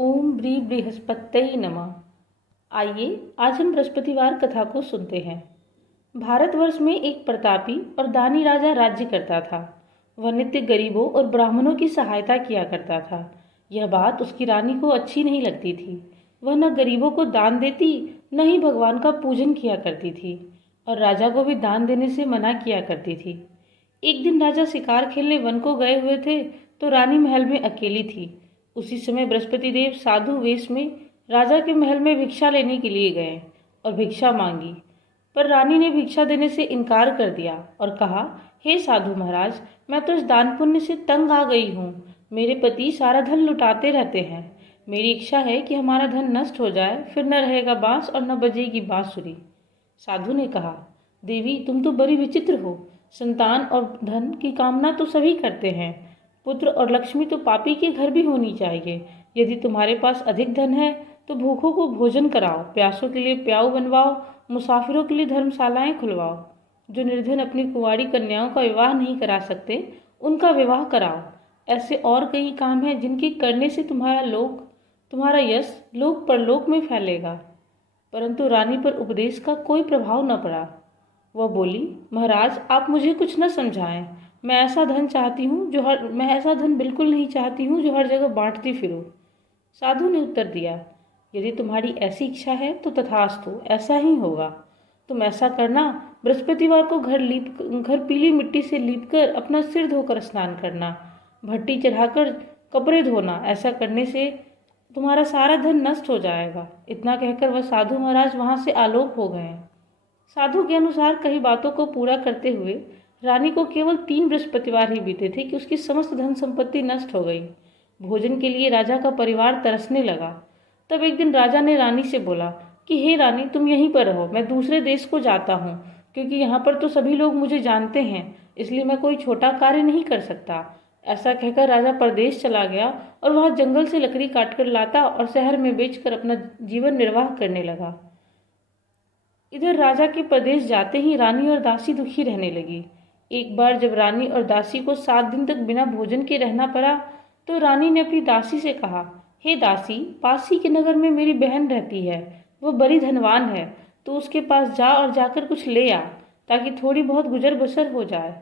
ओम ब्री बृहस्पतये नमः। आइए आज हम बृहस्पतिवार कथा को सुनते हैं। भारतवर्ष में एक प्रतापी और दानी राजा राज्य करता था। वह नित्य गरीबों और ब्राह्मणों की सहायता किया करता था। यह बात उसकी रानी को अच्छी नहीं लगती थी। वह न गरीबों को दान देती, न ही भगवान का पूजन किया करती थी और राजा को भी दान देने से मना किया करती थी। एक दिन राजा शिकार खेलने वन को गए हुए थे तो रानी महल में अकेली थी। उसी समय बृहस्पति देव साधु वेश में राजा के महल में भिक्षा लेने के लिए गए और भिक्षा मांगी, पर रानी ने भिक्षा देने से इनकार कर दिया और कहा, हे साधु महाराज, मैं तो इस दान पुण्य से तंग आ गई हूँ। मेरे पति सारा धन लुटाते रहते हैं। मेरी इच्छा है कि हमारा धन नष्ट हो जाए, फिर न रहेगा बांस और न बजेगी बांसुरी। साधु ने कहा, देवी तुम तो बड़ी विचित्र हो। संतान और धन की कामना तो सभी करते हैं। पुत्र और लक्ष्मी तो पापी के घर भी होनी चाहिए। यदि तुम्हारे पास अधिक धन है तो भूखों को भोजन कराओ, प्यासों के लिए प्याऊ बनवाओ, मुसाफिरों के लिए धर्मशालाएं खुलवाओ। जो निर्धन अपनी कुंवारी कन्याओं का विवाह नहीं करा सकते, उनका विवाह कराओ। ऐसे और कई काम हैं जिनके करने से तुम्हारा यश लोक परलोक में फैलेगा। परंतु रानी पर उपदेश का कोई प्रभाव न पड़ा। वह बोली, महाराज आप मुझे कुछ न समझाएं। मैं ऐसा धन बिल्कुल नहीं चाहती हूँ जो हर जगह बांटती फिरूं। साधु ने उत्तर दिया, यदि तुम्हारी ऐसी इच्छा है तो तथास्तु, ऐसा ही होगा। तुम ऐसा करना, बृहस्पतिवार को घर पीली मिट्टी से लीपकर अपना सिर धोकर स्नान करना, भट्टी चढ़ाकर कपड़े धोना। ऐसा करने से तुम्हारा सारा धन नष्ट हो जाएगा। इतना कहकर वह साधु महाराज वहां से आलोक हो गए। साधु के अनुसार कई बातों को पूरा करते हुए रानी को केवल 3 बृहस्पतिवार ही बीते थे कि उसकी समस्त धन संपत्ति नष्ट हो गई। भोजन के लिए राजा का परिवार तरसने लगा। तब एक दिन राजा ने रानी से बोला कि हे रानी, तुम यहीं पर रहो, मैं दूसरे देश को जाता हूँ, क्योंकि यहाँ पर तो सभी लोग मुझे जानते हैं, इसलिए मैं कोई छोटा कार्य नहीं कर सकता। ऐसा कहकर राजा परदेश चला गया और वहां जंगल से लकड़ी काटकर लाता और शहर में बेचकर अपना जीवन निर्वाह करने लगा। इधर राजा के प्रदेश जाते ही रानी और दासी दुखी रहने लगी। एक बार जब रानी और दासी को 7 दिन तक बिना भोजन के रहना पड़ा तो रानी ने अपनी दासी से कहा, हे दासी, पास ही के नगर में मेरी बहन रहती है, वह बड़ी धनवान है, तो उसके पास जा और जाकर कुछ ले आ, ताकि थोड़ी बहुत गुजर बसर हो जाए।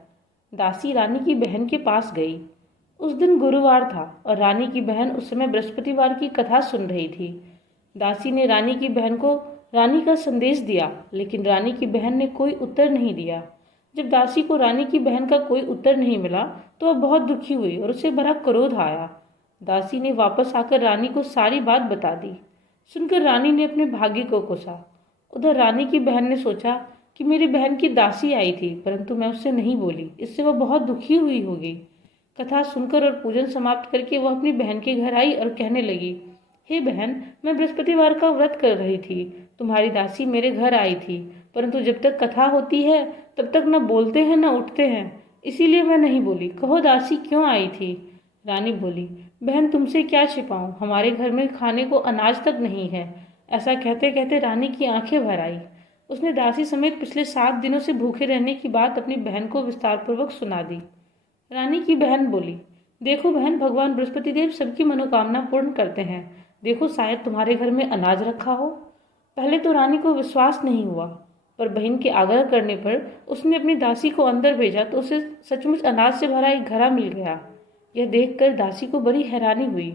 दासी रानी की बहन के पास गई। उस दिन गुरुवार था और रानी की बहन उस समय बृहस्पतिवार की कथा सुन रही थी। दासी ने रानी की बहन को रानी का संदेश दिया, लेकिन रानी की बहन ने कोई उत्तर नहीं दिया। जब दासी को रानी की बहन का कोई उत्तर नहीं मिला तो वह बहुत दुखी हुई और उसे बड़ा क्रोध आया। दासी ने वापस आकर रानी को सारी बात बता दी। सुनकर रानी ने अपने भाग्य को कोसा। उधर रानी की बहन ने सोचा कि मेरी बहन की दासी आई थी, परंतु मैं उससे नहीं बोली, इससे वह बहुत दुखी हुई होगी। कथा सुनकर और पूजन समाप्त करके वह अपनी बहन के घर आई और कहने लगी, हे बहन, मैं बृहस्पतिवार का व्रत कर रही थी। तुम्हारी दासी मेरे घर आई थी, परंतु जब तक कथा होती है तब तक न बोलते हैं न उठते हैं, इसीलिए मैं नहीं बोली। कहो दासी क्यों आई थी? रानी बोली, बहन तुमसे क्या छिपाऊं, हमारे घर में खाने को अनाज तक नहीं है। ऐसा कहते कहते रानी की आंखें भर आई। उसने दासी समेत पिछले 7 दिनों से भूखे रहने की बात अपनी बहन को विस्तारपूर्वक सुना दी। रानी की बहन बोली, देखो बहन, भगवान बृहस्पति देव सबकी मनोकामना पूर्ण करते हैं। देखो शायद तुम्हारे घर में अनाज रखा हो। पहले तो रानी को विश्वास नहीं हुआ, पर बहन के आग्रह करने पर उसने अपनी दासी को अंदर भेजा तो उसे सचमुच अनाज से भरा एक घड़ा मिल गया। यह देखकर दासी को बड़ी हैरानी हुई।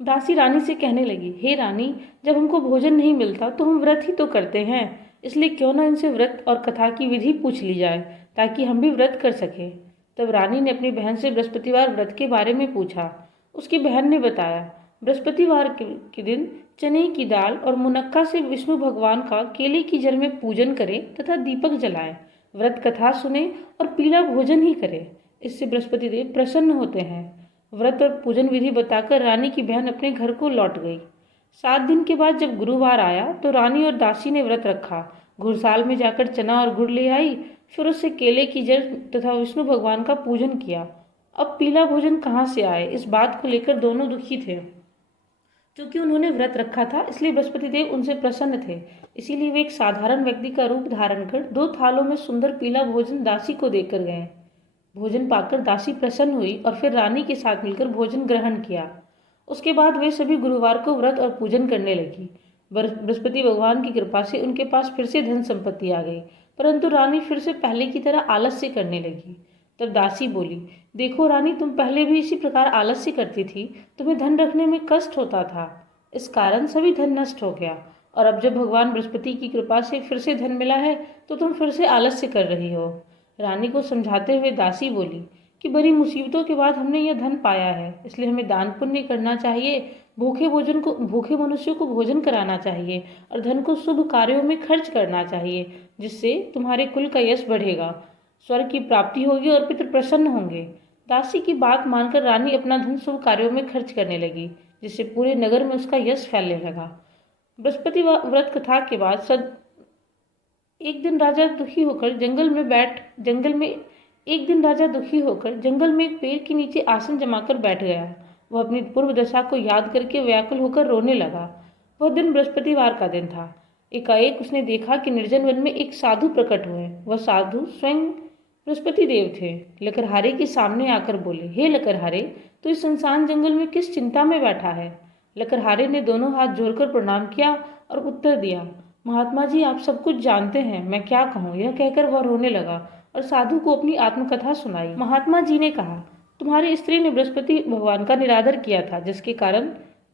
दासी रानी से कहने लगी, हे रानी, जब हमको भोजन नहीं मिलता तो हम व्रत ही तो करते हैं, इसलिए क्यों न इनसे व्रत और कथा की विधि पूछ ली जाए, ताकि हम भी व्रत कर सकें। तब रानी ने अपनी बहन से बृहस्पतिवार व्रत के बारे में पूछा। उसकी बहन ने बताया, बृहस्पतिवार के दिन चने की दाल और मुनक्का से विष्णु भगवान का केले की जल में पूजन करें तथा दीपक जलाएं, व्रत कथा सुने और पीला भोजन ही करें। इससे बृहस्पति देव प्रसन्न होते हैं। व्रत और पूजन विधि बताकर रानी की बहन अपने घर को लौट गई। 7 दिन के बाद जब गुरुवार आया तो रानी और दासी ने व्रत रखा। घुड़साल में जाकर चना और गुड़ ले आई, फिर उससे केले की जल तथा विष्णु भगवान का पूजन किया। अब पीला भोजन कहाँ से आए, इस बात को लेकर दोनों दुखी थे। क्योंकि उन्होंने व्रत रखा था इसलिए बृहस्पति देव उनसे प्रसन्न थे। इसीलिए वे एक साधारण व्यक्ति का रूप धारण कर 2 थालों में सुंदर पीला भोजन दासी को देकर गए। भोजन पाकर दासी प्रसन्न हुई और फिर रानी के साथ मिलकर भोजन ग्रहण किया। उसके बाद वे सभी गुरुवार को व्रत और पूजन करने लगी। बृहस्पति भगवान की कृपा से उनके पास फिर से धन संपत्ति आ गई, परंतु रानी फिर से पहले की तरह आलस्य करने लगी। तब दासी बोली, देखो रानी, तुम पहले भी इसी प्रकार आलस्य करती थी, तुम्हें धन रखने में कष्ट होता था, इस कारण सभी धन नष्ट हो गया, और अब जब भगवान बृहस्पति की कृपा से फिर से धन मिला है तो तुम फिर से आलस्य कर रही हो। रानी को समझाते हुए दासी बोली कि बड़ी मुसीबतों के बाद हमने यह धन पाया है, इसलिए हमें दान पुण्य करना चाहिए, भूखे मनुष्यों को भोजन कराना चाहिए और धन को शुभ कार्यों में खर्च करना चाहिए, जिससे तुम्हारे कुल का यश बढ़ेगा, स्वर्ग की प्राप्ति होगी और पितृ प्रसन्न होंगे। दासी की बात मानकर रानी अपना धन शुभ कार्यों में खर्च करने लगी, जिससे पूरे नगर में उसका यश फैलने लगा। बृहस्पति व्रत कथा के बाद एक दिन राजा दुखी होकर जंगल में एक पेड़ के नीचे आसन जमाकर बैठ गया। वह अपनी पूर्व दशा को याद करके व्याकुल होकर रोने लगा। वह दिन बृहस्पतिवार का दिन था। एकाएक उसने देखा कि निर्जन वन में एक साधु प्रकट हुए। वह साधु स्वयं बृहस्पति देव थे। लकड़हारे के सामने आकर बोले, हे लकड़हारे, तो इस सुनसान जंगल में किस चिंता में बैठा है? लकड़हारे ने दोनों हाथ जोड़कर प्रणाम किया और उत्तर दिया, महात्मा जी, आप सब कुछ जानते हैं, मैं क्या कहूँ। यह कहकर वह रोने लगा और साधु को अपनी आत्मकथा सुनाई। महात्मा जी ने कहा, तुम्हारी स्त्री ने बृहस्पति भगवान का निरादर किया था,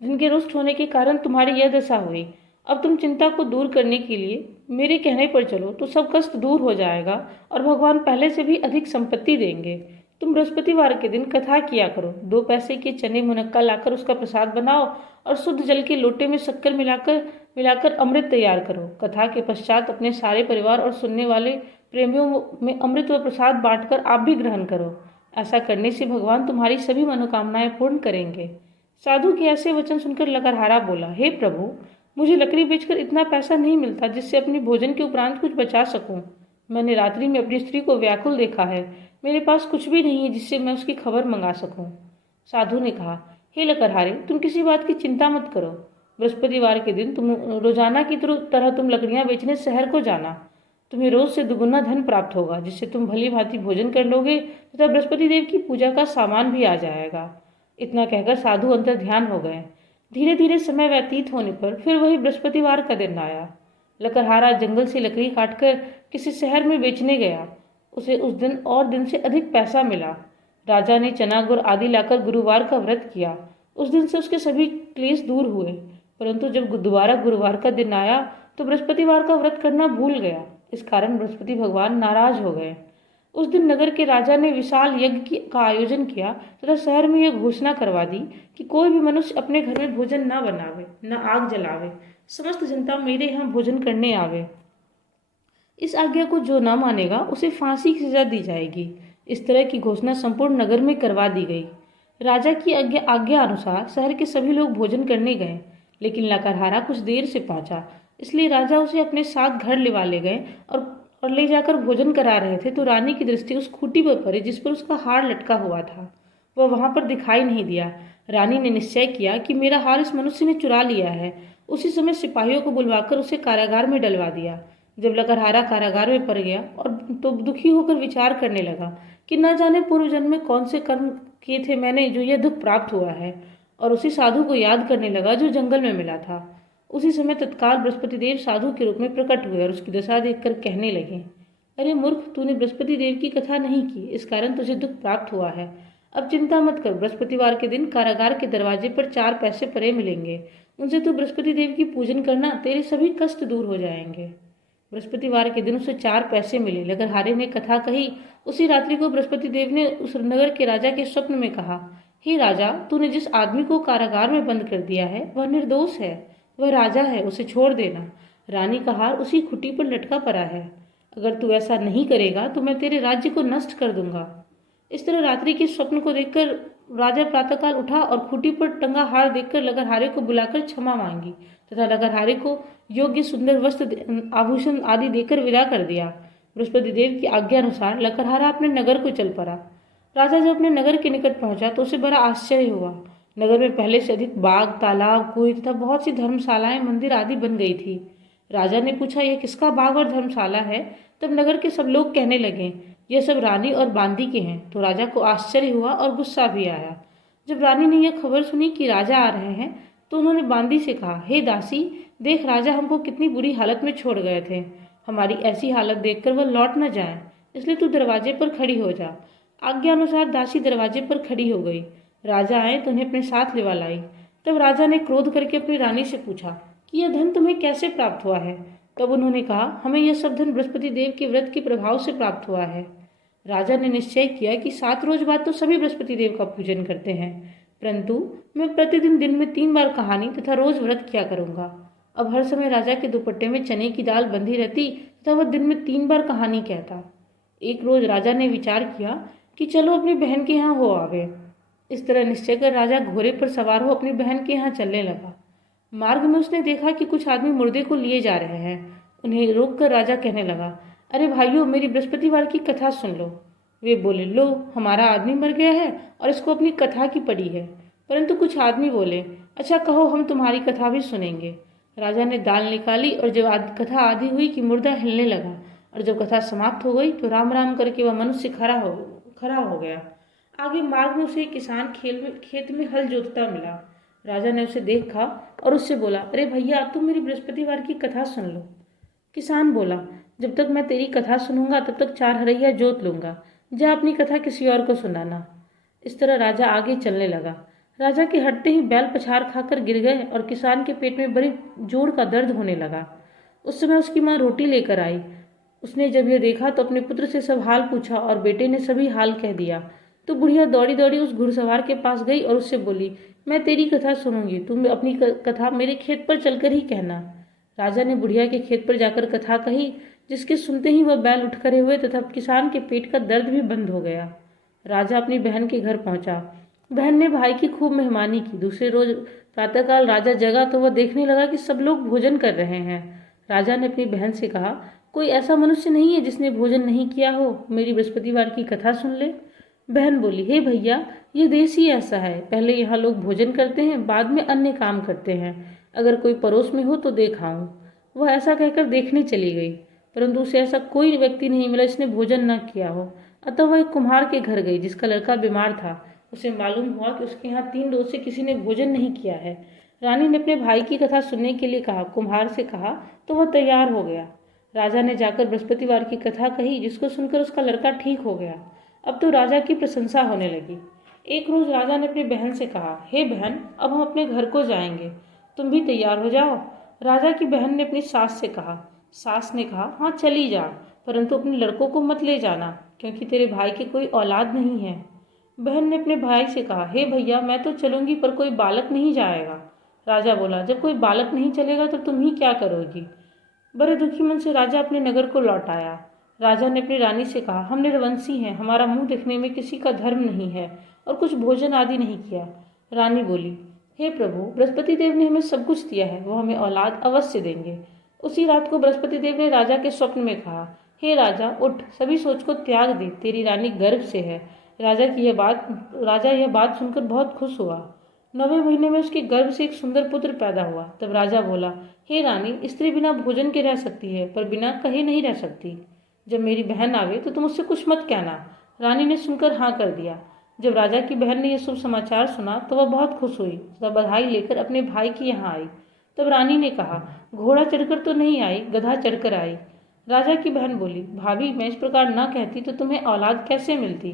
जिनके रुष्ट होने के कारण तुम्हारी यह दशा हुई। अब तुम चिंता को दूर करने के लिए मेरे कहने पर चलो तो सब कष्ट दूर हो जाएगा और भगवान पहले से भी अधिक संपत्ति देंगे। तुम बृहस्पतिवार के दिन कथा किया करो। 2 पैसे के चने मुनक्का लाकर उसका प्रसाद बनाओ और शुद्ध जल के लोटे में शक्कर मिलाकर अमृत तैयार करो। कथा के पश्चात अपने सारे परिवार और सुनने वाले प्रेमियों में अमृत व प्रसाद बांटकर आप भी ग्रहण करो। ऐसा करने से भगवान तुम्हारी सभी मनोकामनाएं पूर्ण करेंगे। साधु के ऐसे वचन सुनकर लकड़हारा बोला, हे प्रभु, मुझे लकड़ी बेचकर इतना पैसा नहीं मिलता जिससे अपने भोजन के उपरांत कुछ बचा सकूं। मैंने रात्रि में अपनी स्त्री को व्याकुल देखा है। मेरे पास कुछ भी नहीं है जिससे मैं उसकी खबर मंगा सकूं। साधु ने कहा, हे लकड़हारे, तुम किसी बात की चिंता मत करो। बृहस्पतिवार के दिन तुम रोजाना की तरह तुम लकड़ियां बेचने शहर को जाना। तुम्हें रोज से दुगुना धन प्राप्त होगा, जिससे तुम भली भांति भोजन कर लोगे तथा बृहस्पति देव की पूजा का सामान भी आ जाएगा। इतना कहकर साधु अंतर ध्यान हो गए। धीरे धीरे समय व्यतीत होने पर फिर वही बृहस्पतिवार का दिन आया। लकड़हारा जंगल से लकड़ी काटकर किसी शहर में बेचने गया। उसे उस दिन और दिन से अधिक पैसा मिला। राजा ने चना गुड़ आदि लाकर गुरुवार का व्रत किया। उस दिन से उसके सभी क्लेश दूर हुए, परंतु जब दोबारा गुरुवार का दिन आया तो बृहस्पतिवार का व्रत करना भूल गया। इस कारण बृहस्पति भगवान नाराज हो गए। उस दिन नगर के राजा ने विशाल यज्ञ का आयोजन किया तथा शहर में यह घोषणा करवा दी कि कोई भी मनुष्य अपने घर में भोजन न बनावे, न आग जलावे, समस्त जनता मेरे यहाँ भोजन करने आवे। इस आज्ञा को जो न मानेगा उसे फांसी की सजा दी जाएगी। इस तरह की घोषणा संपूर्ण नगर में करवा दी गई। राजा की आज्ञा अनुसार शहर के सभी लोग भोजन करने गए, लेकिन लकड़हारा कुछ देर से पहुंचा, इसलिए राजा उसे अपने साथ घर ले गए और ले जाकर भोजन करा रहे थे तो रानी की दृष्टि उस खूंटी पर पड़ी जिस पर उसका हार लटका हुआ था। वह वहां पर दिखाई नहीं दिया। रानी ने निश्चय किया कि मेरा हार इस मनुष्य ने चुरा लिया है। उसी समय सिपाहियों को बुलवाकर उसे कारागार में डलवा दिया। जब लकड़हारा कारागार में पड़ गया और तो दुखी होकर विचार करने लगा कि न जाने पूर्व जन्म में कौन से कर्म किए थे मैंने जो यह दुख प्राप्त हुआ है, और उसी साधु को याद करने लगा जो जंगल में मिला था। उसी समय तत्काल बृहस्पति देव साधु के रूप में प्रकट हुए और उसकी दशा देखकर कहने लगे, अरे मूर्ख, तूने बृहस्पति देव की कथा नहीं की, इस कारण तुझे दुख प्राप्त हुआ है। अब चिंता मत कर, बृहस्पतिवार के दिन कारागार के दरवाजे पर 4 पैसे पड़े मिलेंगे, उनसे तू बृहस्पति देव की पूजन करना, तेरे सभी कष्ट दूर हो जाएंगे। बृहस्पतिवार के दिन उसे 4 पैसे मिले। लकड़हारे ने कथा कही। उसी रात्रि को बृहस्पति देव ने उस नगर के राजा के स्वप्न में कहा, हे राजा, तूने जिस आदमी को कारागार में बंद कर दिया है वह निर्दोष है, वह राजा है, उसे छोड़ देना। रानी का हार उसी खुटी पर लटका पड़ा है। अगर तू ऐसा नहीं करेगा तो मैं तेरे राज्य को नष्ट कर दूंगा। इस तरह रात्रि के स्वप्न को देखकर राजा प्रातःकाल उठा और खूंटी पर टंगा हार देखकर लकड़हारे को बुलाकर क्षमा मांगी तथा लकड़हारे को योग्य सुंदर वस्त्र आभूषण आदि देकर विदा कर दिया। बृहस्पति देव की आज्ञा अनुसार लकड़हारा अपने नगर को चल पड़ा। राजा जब अपने नगर के निकट पहुंचा तो उसे बड़ा आश्चर्य हुआ। नगर में पहले से अधिक बाग, तालाब, कुएं तथा बहुत सी धर्मशालाएं, मंदिर आदि बन गई थी। राजा ने पूछा, यह किसका बाग और धर्मशाला है? तब नगर के सब लोग कहने लगे, यह सब रानी और बांदी के हैं। तो राजा को आश्चर्य हुआ और गुस्सा भी आया। जब रानी ने यह खबर सुनी कि राजा आ रहे हैं तो उन्होंने बांदी से कहा, हे दासी, देख राजा हमको कितनी बुरी हालत में छोड़ गए थे। हमारी ऐसी हालत देखकर वह लौट न जाए, इसलिए तू दरवाजे पर खड़ी हो जा। आज्ञा अनुसार दासी दरवाजे पर खड़ी हो गई। राजा आए तो उन्हें अपने साथ लिवा लाई। तब राजा ने क्रोध करके अपनी रानी से पूछा कि यह धन तुम्हें कैसे प्राप्त हुआ है। तब उन्होंने कहा, हमें यह सब धन बृहस्पति देव के व्रत के प्रभाव से प्राप्त हुआ है। राजा ने निश्चय किया कि 7 रोज बाद तो सभी बृहस्पति देव का पूजन करते हैं, परंतु मैं प्रतिदिन दिन में 3 बार कहानी तथा रोज व्रत किया करूंगा। अब हर समय राजा के दुपट्टे में चने की दाल बंधी रहती तथा वह दिन में 3 बार कहानी कहता। एक रोज राजा ने विचार किया कि चलो अपनी बहन के यहाँ हो आवे। इस तरह निश्चय कर राजा घोड़े पर सवार हो अपनी बहन के यहाँ चलने लगा। मार्ग में उसने देखा कि कुछ आदमी मुर्दे को लिए जा रहे हैं। उन्हें रोककर राजा कहने लगा, अरे भाइयों, मेरी बृहस्पतिवार की कथा सुन लो। वे बोले, लो, हमारा आदमी मर गया है और इसको अपनी कथा की पड़ी है। परंतु कुछ आदमी बोले, अच्छा कहो, हम तुम्हारी कथा भी सुनेंगे। राजा ने दाल निकाली और जब कथा आधी हुई कि मुर्दा हिलने लगा और जब कथा समाप्त हो गई तो राम राम करके वह मनुष्य खड़ा हो गया। आगे मार्ग में उसे एक किसान खेत में हल जोतता मिला। राजा ने उसे देखा और उससे बोला, अरे भैया, तुम मेरी बृहस्पतिवार की कथा सुन लो। किसान बोला, जब तक मैं तेरी कथा सुनूंगा तब तक 4 हरैया जोत लूंगा। जा अपनी कथा किसी और को सुनाना। इस तरह राजा आगे चलने लगा। राजा के हटते ही बैल पछाड़ खाकर गिर गए और किसान के पेट में बड़ी जोर का दर्द होने लगा। उस समय उसकी माँ रोटी लेकर आई। उसने जब यह देखा तो अपने पुत्र से सब हाल पूछा और बेटे ने सभी हाल कह दिया। तो बुढ़िया दौड़ी दौड़ी उस घुड़सवार के पास गई और उससे बोली, मैं तेरी कथा सुनूंगी, तुम अपनी कथा मेरे खेत पर चलकर ही कहना। राजा ने बुढ़िया के खेत पर जाकर कथा कही, जिसके सुनते ही वह बैल उठ खड़े हुए तथा किसान के पेट का दर्द भी बंद हो गया। राजा अपनी बहन के घर पहुंचा। बहन ने भाई की खूब मेहमानी की। दूसरे रोज प्रातःकाल राजा जगा तो वह देखने लगा कि सब लोग भोजन कर रहे हैं। राजा ने अपनी बहन से कहा, कोई ऐसा मनुष्य नहीं है जिसने भोजन नहीं किया हो, मेरी बृहस्पतिवार की कथा सुन ले। बहन बोली, हे भैया, ये देश ही ऐसा है, पहले यहाँ लोग भोजन करते हैं, बाद में अन्य काम करते हैं। अगर कोई पड़ोस में हो तो देख आऊं। वह ऐसा कहकर देखने चली गई, परंतु उसे ऐसा कोई व्यक्ति नहीं मिला जिसने भोजन न किया हो। अतः वह एक कुम्हार के घर गई जिसका लड़का बीमार था। उसे मालूम हुआ कि उसके यहाँ 3 रोज से किसी ने भोजन नहीं किया है। रानी ने अपने भाई की कथा सुनने के लिए कहा, कुम्हार से कहा, तो वह तैयार हो गया। राजा ने जाकर बृहस्पतिवार की कथा कही, जिसको सुनकर उसका लड़का ठीक हो गया। अब तो राजा की प्रशंसा होने लगी। एक रोज राजा ने अपनी बहन से कहा, हे बहन, अब हम अपने घर को जाएंगे, तुम भी तैयार हो जाओ। राजा की बहन ने अपनी सास से कहा। सास ने कहा, हाँ चली जा, परंतु अपने लड़कों को मत ले जाना, क्योंकि तेरे भाई की कोई औलाद नहीं है। बहन ने अपने भाई से कहा, हे भैया, मैं तो चलूंगी पर कोई बालक नहीं जाएगा। राजा बोला, जब कोई बालक नहीं चलेगा तो तुम ही क्या करोगी। बड़े दुखी मन से राजा अपने नगर को लौट आया। राजा ने अपनी रानी से कहा, हम निर्वंशी हैं, हमारा मुंह देखने में किसी का धर्म नहीं है और कुछ भोजन आदि नहीं किया। रानी बोली, हे प्रभु, बृहस्पति देव ने हमें सब कुछ दिया है, वो हमें औलाद अवश्य देंगे। उसी रात को बृहस्पति देव ने राजा के स्वप्न में कहा, हे राजा, उठ, सभी सोच को त्याग दे, तेरी रानी गर्भ से है। राजा यह बात सुनकर बहुत खुश हुआ। 9वें महीने में उसके गर्भ से एक सुंदर पुत्र पैदा हुआ। तब राजा बोला, हे रानी, स्त्री बिना भोजन के रह सकती है पर बिना कहे नहीं रह सकती। जब मेरी बहन आवे तो तुम उससे कुछ मत कहना। रानी ने सुनकर हाँ कर दिया। जब राजा की बहन ने यह शुभ समाचार सुना तो वह बहुत खुश हुई तथा बधाई लेकर अपने भाई के यहाँ आई। तब रानी ने कहा, घोड़ा चढ़कर तो नहीं आई, गधा चढ़कर आई। राजा की बहन बोली, भाभी, मैं इस प्रकार न कहती तो तुम्हें औलाद कैसे मिलती।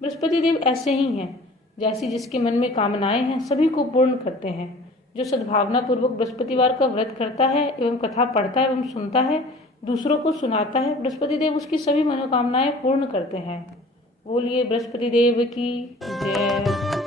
बृहस्पति देव ऐसे ही हैं, जैसी जिसके मन में कामनाएं हैं सभी को पूर्ण करते हैं। जो सद्भावना पूर्वक बृहस्पतिवार का व्रत करता है एवं कथा पढ़ता एवं सुनता है, दूसरों को सुनाता है, बृहस्पति देव उसकी सभी मनोकामनाएं पूर्ण करते हैं। बोलिए बृहस्पति देव की जय।